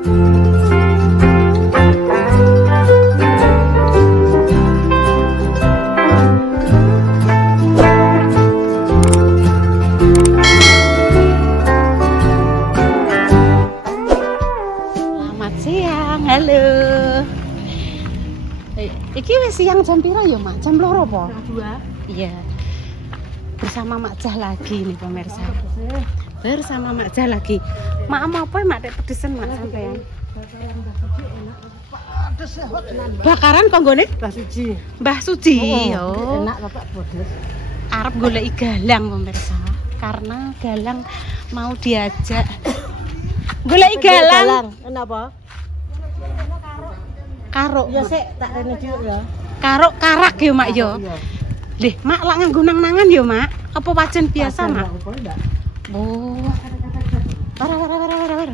Halo. Iki wis siang jam pira ya, Mak? Jam 2 apa? Jam 2. Iya. Bersama Mak Jah lagi nih pemirsa. Bersama Mak Jah lagi. Mak mau apa, Mak? Dek pedesen Mak sampean. Bakaran konggone? Mbah Suci. Mbah Suci. Oh. Enak Bapak pedes. Arep goleki galang pemirsa. Karena galang mau diajak goleki galang. Kenapa? Karo ya sik tak rene dhewe ya. Karo karak ya Mak yo. Lih, Mak lak nganggo nang-nangan ya Mak. Apa wajan biasa Mak? Oh. War.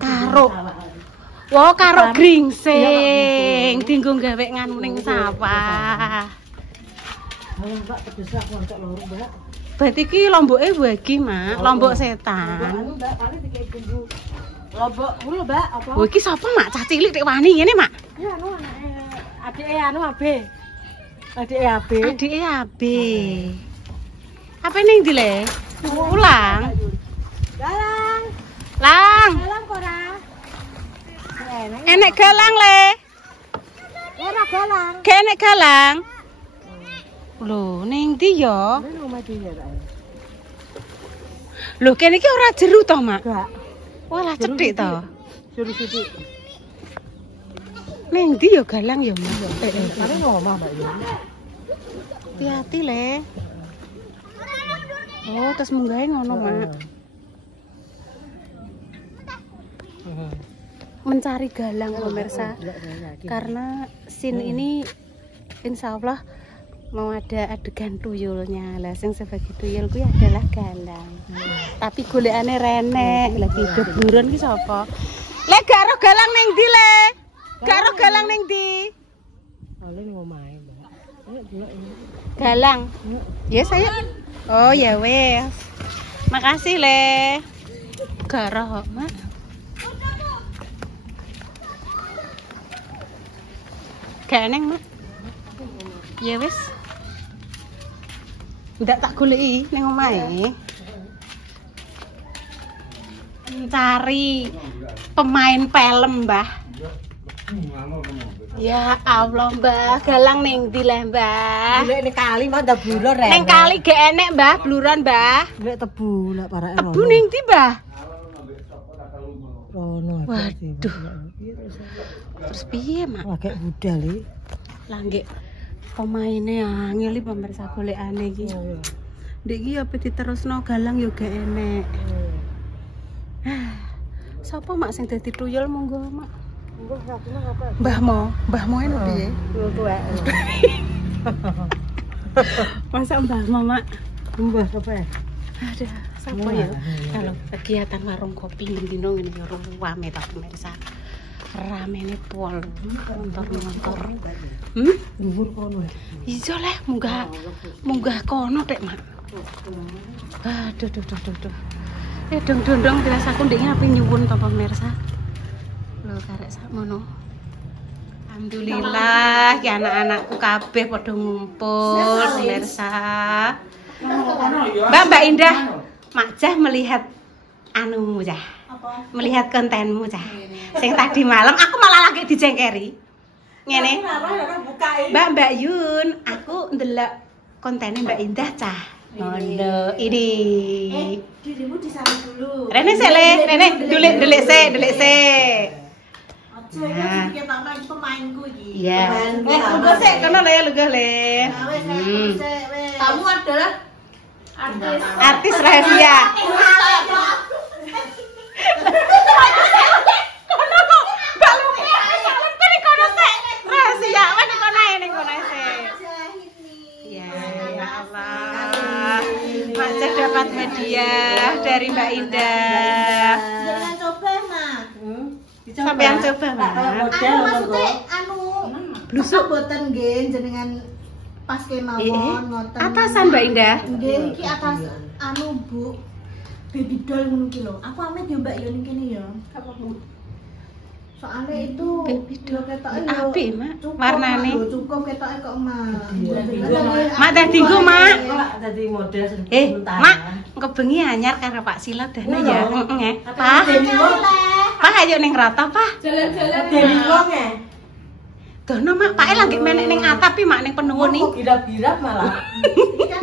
Karo. Wo karo gringsing dinggo gawe nganu ning sawah. Mbak pedes aku entuk loro, Mbak. Berarti ki lomboke wagi Mak, lombok setan. Mbak paling dikek bumbu. Lombok ngono, Mbak, apa? Oh, iki sapa, Mak? Cah cilik nek wani ngene, Mak? Ya anu anake adike anu Abe. Adike Abe. Adike Abe. Apa ning ndi le? Pulang. Galang. Lang. Galang ora? Enek galang le. Ora galang. Kenek galang. Lho, ning ndi ya? Ning omah dhewe ta. Lho, kene iki ora jeru to, Mak? Enggak. Walah cedhik to. Jeru sithik. Ning ndi ya galang ya, Mak? Kare omah, Mbak ya. Hati-hati le. Oh, terus munggahe ngono, Mak. Mencari galang pemirsa. Karena scene ini insyaallah mau ada adegan tuyulnya. Lah sing sebagai tuyul kuwi adalah galang. Tapi golekane renek, lagi geburon ki sapa? Le gak ro galang ning ndi le? Gak ro galang ning ndi? Ale ning omahe, Mbak. Ayo golek ini. Galang. Ya saya. Oh ya wes. Makasih le. Gak ro, Mak. Gak neng, Mak. Ya wes. Ndak tak goleki ning omahe. Mencari pemain film, Mbah. Ya Allah, Mbah, galang ning ndi le, Mbah? Golek ning kali mah ndak blur rek. Ning kali gak enek, Mbah, bluron, Mbah. Golek tebu lek parake. Tebu ning ndi, Mbah? Rono. Waduh. Terus piye, Mak? Lagek budal iki. Lah nggih pemaine angel iki pemirsa golekane iki. Ndek iki apa diterusno galang yo gak enek. Sapa Mak sing dadi tuyul monggo, Mak? Monggo aku mah apa? Mbah Mo ene piye? Tuwek. Masa Mbah Mo, Mak? Mbah apa ya? Ada sapa ya? Kalau kegiatan warung kopi dino ngene yo rame ta pemirsa. Ramene pol montor. Dhuwur kono. Iya leh, munggah kono tek, Mak. Aduh. Dong dirasaku ndek ngapi nyuwun to pemirsa. Lho karek sakmono. Alhamdulillah ki anak-anakku kabeh padha ngumpul pemirsa. Mbak Indah, Mak Jah melihat anumu Jah. Melihat kontenmu Jah. Sing tadi malam aku malah lagi dijengkeri. Ngene. Mbak Yun, aku ndelok kontennya Mbak Indah Cah. Ngono, ini. Dirimu di sana dulu. Rene sele, Rene dulik se. Aja iki Mama pemainku iki. Iya. Lugo sik kono le lugo le. Kamu adalah artis rahasia. Dapat hadiah dari Mbak Indah. Jangan coba, Mak. Sampean coba, Mak. Blusuk boten nggih jenengan pas kemawon ngoten. Atasan Mbak Indah. Nggih iki atas Bu. baby doll ngono ki lho. Aku amit yo Mbak yo ning kene ya. Soalnya itu baby doll ketoke apik, Mak. Warnane. Cukup ketoke kok, Mak. Mak tadi nggo, Mak. Dadi model Mak, engko bengi anyar karo Pak Sila dene ya. Heeh. Pak. Pak ayo ning rata, Pak. Jalan-jalan. Dewi wong e. Dono, Mak. Pak lagi menek ning atap pi, Mak ning penuwun iki. Kok girap-girap malah. Ini kan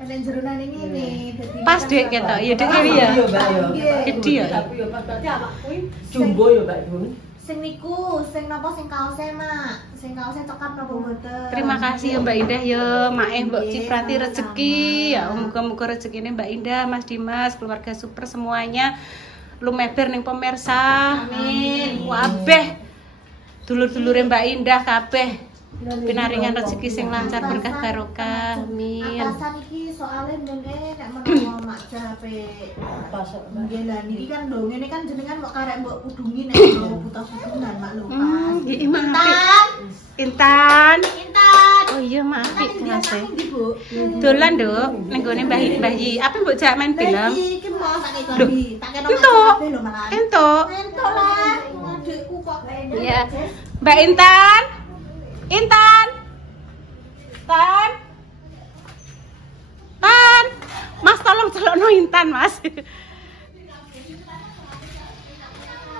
ada jeronan ini nih. Pas Dek ketok. Ya Dek kiri ya. Iya, Mbak yo. Gede ya. Tapi yo pas berarti anak kuwi jumbo yo, Mbak Dun. Sing niku, sing napa sing kaose, Mak? Sing kaose cokap napa mboten? Terima kasih ya Mbak Indah ya, Mak Mbok Ciprati rezeki. Ya muga-muga rezekine Mbak Indah, Mas Dimas, keluarga super semuanya lumeber ning pemirsa. Amin. Kabeh dulur-dulure Mbak Indah kabeh pinaringan rezeki sing lancar berkah barokah. Amin. Atasan iki soalnya ngene nek menawa mak jape. Pas Nggih lah niki kan lho ngene kan jenengan kok karek mbok kudungi nek mau buta kudungan mak lho. Nggih, maaf. Intan. Intan. Oh iya, maaf kelas e. Ndi, Bu? Dolan, Nduk, ning gone Mbah Yi. Apa mbok jak main film? Iki mau tak kei Duh, kopi. Tak kei entuk. lho malah. Entuk. Entuk lah. Adikku kok. Iya. Mbak Intan. Intan. Tan. Tan. Mas tolong celokno Intan, Mas.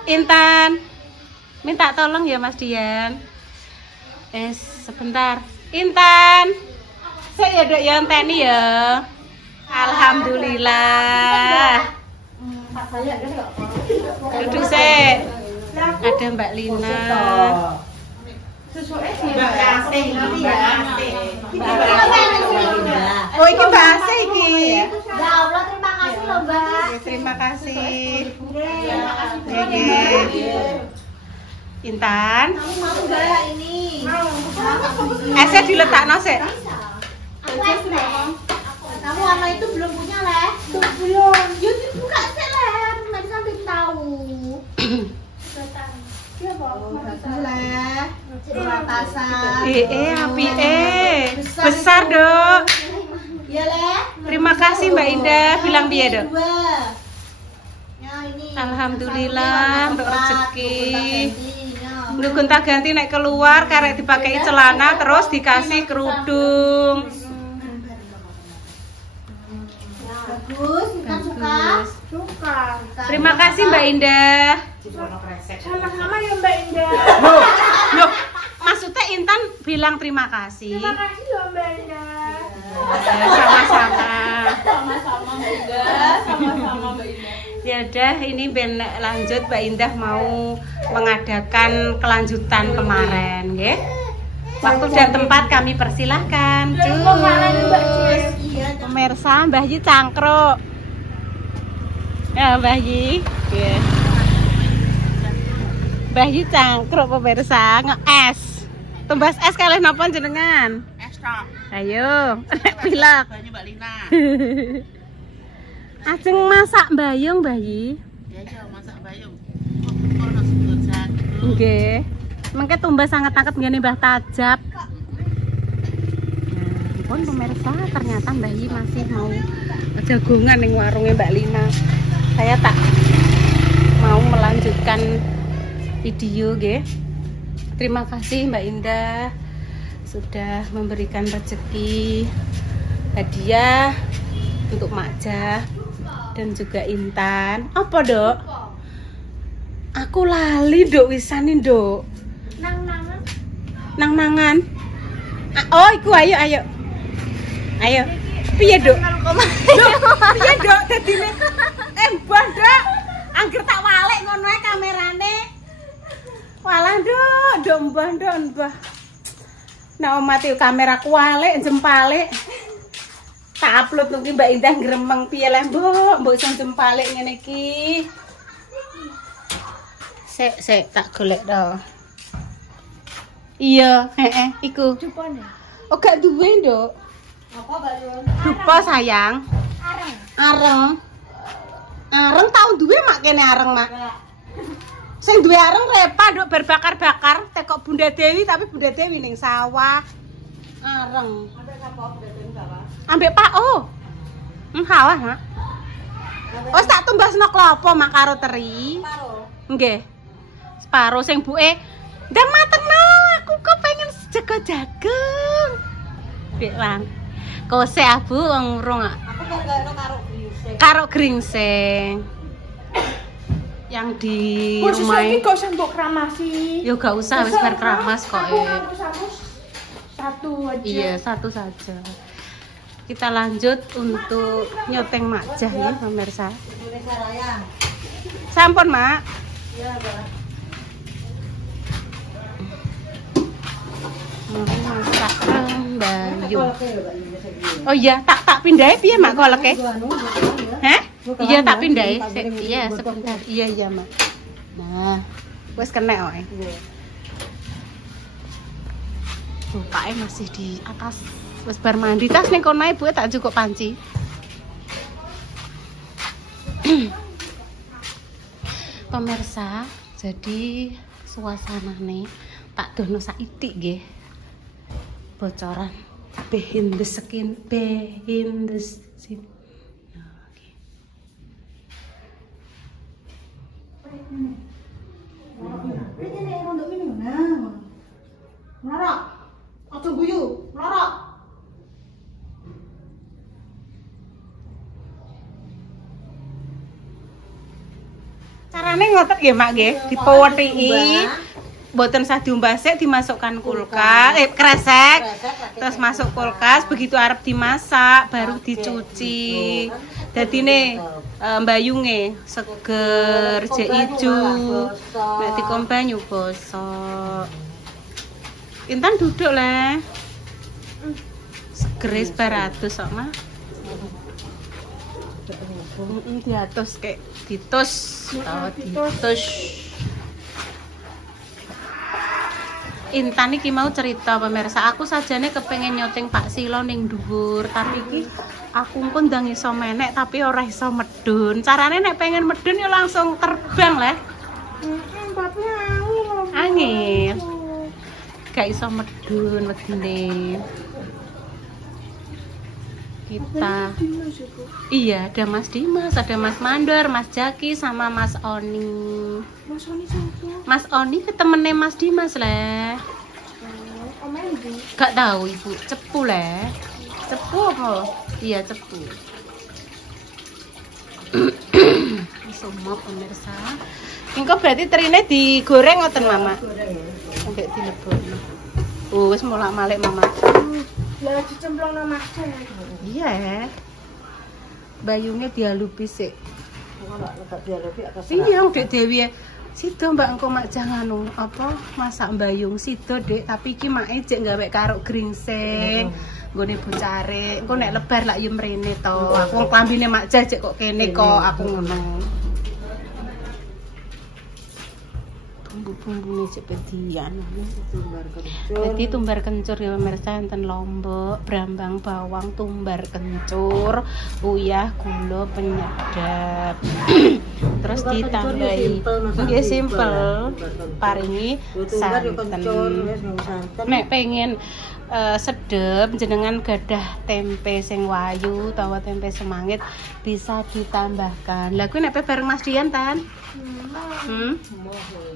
Intan. Minta tolong ya Mas Dian. Sebentar. Intan. Saya ya Dok ya enteni ya. Alhamdulillah. Duduk sik. Ada Mbak Lina. Mbak Asih, Mbak Asih. Oh, iki Mbak Asih iki. Ya Allah, terima kasih loh, Mbak. Terima kasih. Terima kasih. Nggih. Intan. Kamu mau Mbak ini? Mau. Esnya diletakno sik. Aku kamu warna itu belum punya, Leh? Belum. Ya dibuka sih, Leh. Nanti sampai tahu. Atasan. Apike. Besar, Dok. Iya, Leh. Terima kasih Mbak Indah. Bilang piye, Dok? Ya, ini. Alhamdulillah untuk rezeki. Ya. Nduk gonta-ganti nek keluar karek dipakai celana terus dikasih kerudung. Bagus, kita suka. Suka. Terima kasih Mbak Indah. Sama-sama ya Mbak Indah. Loh, maksudnya Intan bilang terima kasih. Terima kasih ya Mbak Indah. Sama-sama. Sama-sama juga. Sama-sama Mbak Indah. Ya udah, ini ben lanjut Mbak Indah mau mengadakan kelanjutan kemarin, nggih. Waktu dan tempat kami persilahkan. Pemirsa Mbah Yi cangkruk. Ya Mbah Yi. Nggih. Mbah Yi cangkruk pemirsa, nge-es. Tumbas es kalih napa jenengan? Es tok. Ayo, nek pilek. Banyu Mbak Lina. Ajeng masak bayung Mbah Yi. Ya iya masak bayung. Kok ono sedulur jadul. Nggih. Mengke tumbas sangat-sangat ngene Mbah Tajab. Nah, pun pemirsa ternyata Mbah Yi masih mau jagongan ning warungnya Mbak Lina. Saya tak mau melanjutkan video nggih. Terima kasih Mbak Indah sudah memberikan rezeki hadiah untuk Makja dan juga Intan. Apa, Dok? Aku lali, Dok, wisani, Dok. Nang-nangan. Nang-nangan. Oh, iku ayo. Ayo. Piye, Dok? Piye, Dok? Dadine mbah, Dok. Angger tak walek ngono ae kamerane. Walah, Dok, mbah. Nah, mati kamera kualek jempale. Tak upload nunggu Mbak Indah gremeng piye le, Mbok sing jempale ngene iki. Sik tak golek to. Iya, iku. Dupone. Oh, gak duwe, Nduk. Apa, Mbak Yun? Dupa sayang. Areng tau duwe mak kene areng, Mak. Sing duwe areng Repa, Nduk, berbakar-bakar tekok Bunda Dewi tapi Bunda Dewi ning sawah. Areng. Ada sapa Bunda Dewi sawah? Ambek Pak O. Sawah, Mak. Wes tak tumbasno klopo mak karo teri. Separo. Nggih. Separo sing buke. Ndak matengno, aku kok pengen jago-jagung. Dik Lang. Kose abu wong urung. Aku gara-gara Karo gringsing. Yang di rumah iki kok sambok kramasi. Yo gak usah wis bar keramas kok. Satu aja. Iya, satu saja. Kita lanjut untuk nyoteng makjah ya pemirsa. Indonesia Raya. Sampun, Mak. Iya, Mbak. Masak Bayu. Oh iya, tak pindahi piye Mak koleke? Hah? Iya tak pindahi. Iya, sebentar. Iya, Mak. Nah, wis kena wae. Bapaknya masih di atas. Wis bar mandi tas ning kono ibu tak cukup panci. Pemirsa, jadi suasana nih tak dono saiki nggih. Bocoran behind the scene. Oke. Ini untuk ini nah. Melarak. Aja guyu, melarak. Carane ngoten nggih Mak nggih, dipowethiki. Mboten usah diombah sik, dimasukkan kulkas, kresek. Terus masuk kulkas, begitu arep dimasak baru dicuci. Dadine mbayunge seger, jek ijo. Nek dikom banyu bosok. Intan duduk le. Segeris baratus kok Mak. Diatus kayak ditus atau ditus. Intan iki mau cerita pemirsa, aku sajane kepengen nyoteng Pak Silo ning dhuwur, tapi iki aku pun ndang iso menek tapi ora iso medun. Carane nek pengen medun ya langsung terbang le. Tapi angin. Angin. Gak iso medun wedine. Kita iya, ada Mas Dimas, ada Mas Mandor, Mas Jaki sama Mas Oni. Mas Oni siapa? Mas Oni ketemennya Mas Dimas le. Om Endi. Gak tahu ibu, cepu le. Cepu apa? Iya cepu. Semua pemirsa. Engko berarti terine digoreng ngoten Mama. Sampai dilebokno. Wis molak-malik Mama. Lah dicemplung nang makan. Iya. Bayungnya dialupi sik. Ora dialupi atas. Iya, Dek Dewi. Sido Mbak engko mak jangan apa masak bayung sido Dek, tapi iki make jek gawe karo gringsing. Nggone bocare. Engko nek lebar lak yo mrene to. Aku wong klambine mak jek kok kene kok aku ngono. Bumbu-bumbune cek pedian. Jadi tumbar kencur ya pemirsa, enten lombok, brambang bawang, tumbar kencur, uyah, gula, penyedap. Terus ditambahi nggih simpel, paringi santen. Nek pengen sedep jenengan gadah tempe sing wayu utawa tempe semangit bisa ditambahkan. Lah kuwi nek bareng Mas Dian tan?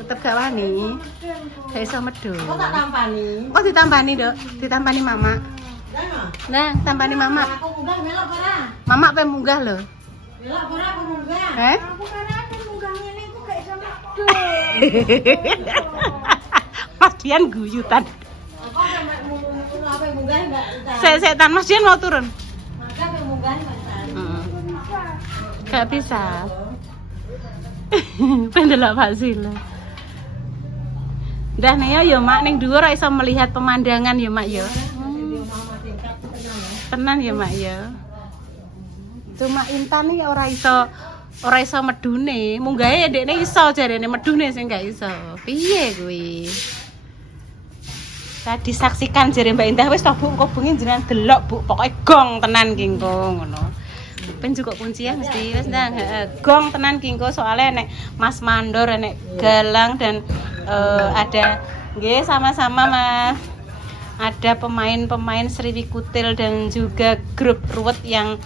Tetep gak wani. Gak iso medun. Kok tak tampani? Oh ditampani, Dok. Ditampani Mama. Nah, tampani Mama. Aku munggah melok ora? Mama pe munggah lho. Melok ora aku munggah. Aku karena aku munggah ngene iku gak iso medun. Mas Dian guyutan. Aku apa munggah enggak? Setan Mas Dian mau turun. Maka apa munggah enggak? Gak bisa. Pendelok Pak Silo. Dah nih ya Mak ning dhuwur ora iso melihat pemandangan ya Mak ya. Tenan ya Mak ya. Cuma Intan iki ora iso medune. Munggahe ndekne iso jarene medune sing gak iso. Piye kuwi? Saya disaksikan jare Mbak Indah wis to Bu engko bengi jenengan delok Bu, pokoke gong tenan ki engko ngono. Ben juga kuncian mesti wis ndang gong tenan ki engko soalnya nek Mas Mandor nek Galang dan ada nggih sama-sama Mas. Ada pemain-pemain Sriwikutil dan juga grup ruwet yang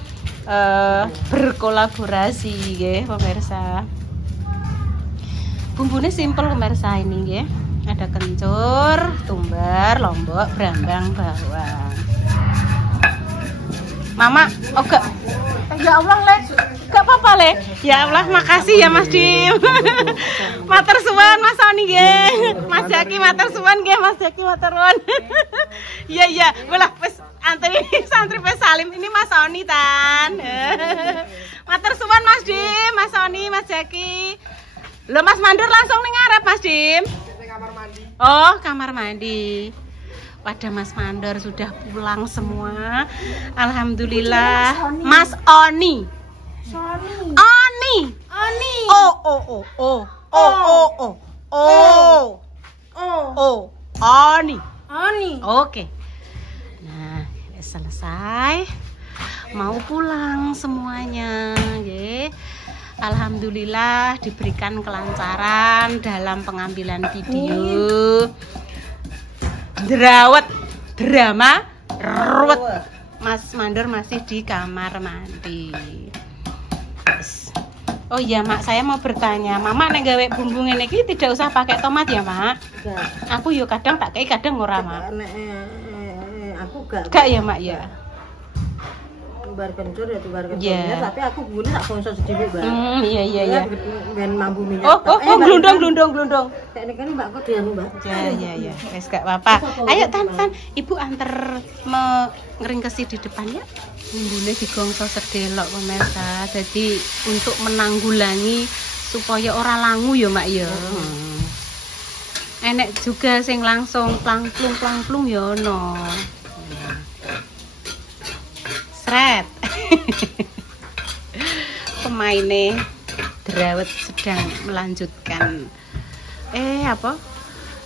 berkolaborasi nggih pemirsa. Bumbunya simpel pemirsa ini nggih. Ada kencur, tumbar, lombok, brambang, bawang. Mama, oke. Ya Allah, Le. Gak apa-apa, Le. Ya Allah, makasih ya Mas Dim. Matur suwun Mas Oni nggih. Mas Jaki matur suwun nggih, Mas Jaki matur nuwun. Iya, iya. Bolah wis santri wis salim ini Mas Oni tan. Matur suwun Mas Dim, Mas Oni, Mas Jaki. Lo Mas Mandur langsung ning ngarep Mas Dim. Kamar mandi. Oh, kamar mandi. Pada Mas Mandor sudah pulang semua. Alhamdulillah. Mas Oni. Oni. Oni. Oh. Oni. Oni. Oke. Nah, selesai. Mau pulang semuanya, nggih. Alhamdulillah diberikan kelancaran dalam pengambilan video. Drawet drama ruwet. Mas Mandor masih di kamar mandi. Oh iya Mak, saya mau bertanya, Mama nek gawe bumbu ngene iki tidak usah pakai tomat ya Mak? Enggak. Aku yo kadang tak kei kadang ora Mak. Aku gak. Gak ya Mak ya. Tumbar kencur ya tumbar kencur. Yeah. Tapi aku bumbunya tak konsol sedikit, Mbak. Iya. Ben mambu minyak. Oh, glundong. Teknik ini Mbak kok dianu, Mbak. Ya. Wes gak apa-apa. Ayo Tan, Ibu anter ngeringkesi di depan ya. Bumbune digongso sedelok pemirsa. Jadi untuk menanggulangi supaya ora langu ya, Mak ya. Enek juga sing langsung plangplung ya ono. Sret. Pemainnya Drawet sedang melanjutkan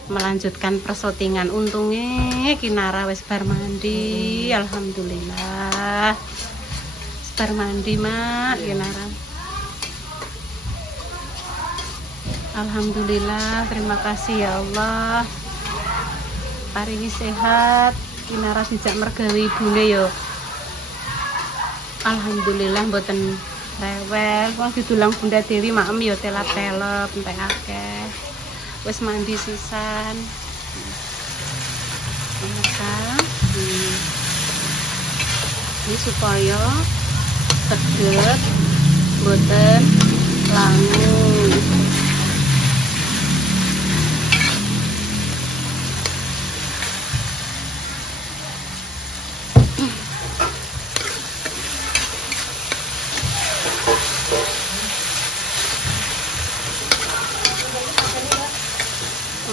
melanjutkan persyutingan. Untungnya Kinara wis bar mandi. Alhamdulillah wis bar mandi Mak Kinara. Alhamdulillah, terima kasih ya Allah paringi sehat. Kinara dijak mergawe ibune yo. Alhamdulillah mboten rewel. Wong didulang Bunda Dewi maem ya telap-telep entek akeh. Wis mandi sisan. Ini supaya sedet mboten langu.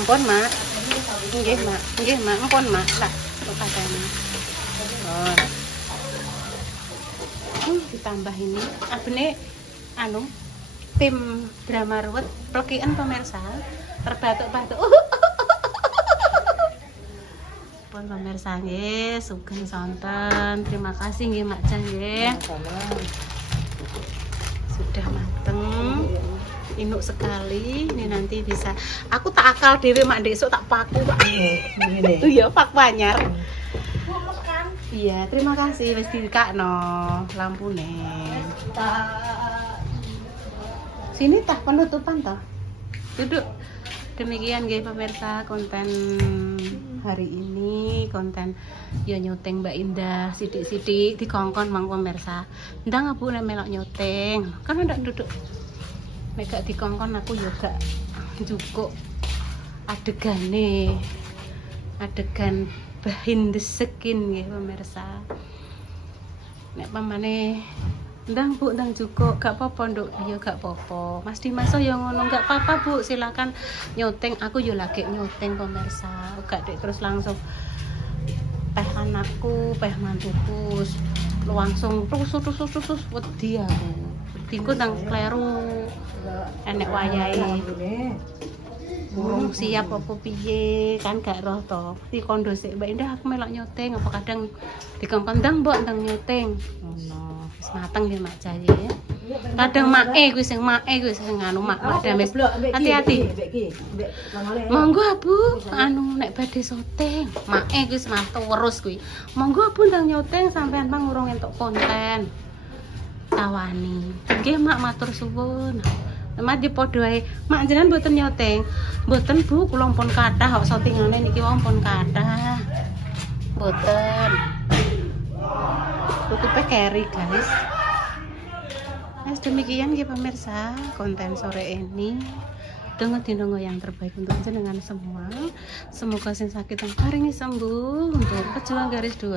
Ampun Mak. Nggih Mak, ampun Mak. Lah, kok kadane. Ditambah ini abene tim drama ruwet plekian pemirsa. Terbatuk-batuk. Pun pemirsa nggih, sugeng sonten. Terima kasih nggih Mak Jan nggih. Sudah mateng. Inuk sekali, ini nanti bisa aku tak akal dewe Mak Desuk tak paku Pak. Iya, pak Banyar. Iya, terima kasih wis dikakno lampune. Sini tah penutupan toh. Duduk. Demikian nggih pemirsa konten hari ini, konten ya nyoteng Mbak Indah sithik-sithik dikongkon mang pemirsa. Ndang aku nek melok nyoteng, kan ndak duduk. Nek gak dikongkon aku juga cukup adegan behind the skin nggih pemirsa. Nek pamane ndang Bu ndang cukup gak apa-apa Nduk. Ya gak apa-apa. Mas Dimas ya ngono gak apa-apa Bu, silakan nyoteng. Aku yo lagi nyoteng pemirsa. Gak dek terus langsung teh anakku, teh mantuku langsung terus wedi aku. Wedinku nang kleru. Enek wayahe burung siap apa piye kan gak roh to. Di kondo sik Mbak Indah aku melok nyoteng apa kadang dikongkon Mbok ndang nyoteng. Ngono. Wis mateng ya Mak Jaye ya. Kadang mae kuwi sing anu Mak Madam wis hati-hati. Monggo Bu, nek badhe syuting. Mae kuwi semantu terus kuwi. Monggo Bu ndang nyoteng sampean pang urung entuk konten. tawani. Nggih Mak, matur suwun. Mak dipodo ae. Mak jenengan mboten nyoteng. Mboten Bu, kula pun kathah kok sotingane niki wong pun kathah. Mboten. Tutupe keri, guys. Nah, demikian ya pemirsa konten sore ini. Dongo yang terbaik untuk jenengan semua. Semoga sing sakit yang paringi sembuh. Untuk pejuang garis 2,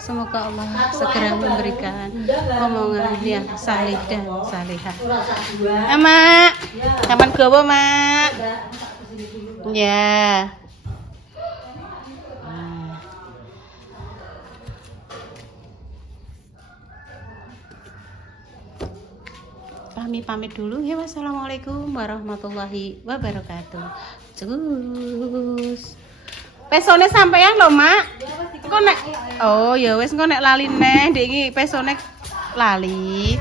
semoga Allah segera memberikan omongan yang salih dan salihah. Mak, taman gowo Mak. Ya. Kami pamit dulu ya. Wassalamualaikum warahmatullahi wabarakatuh. Cus. Pesone sampean lho, Mak. Engko nek oh ya wis engko nek lali neh ndek iki pesone lali.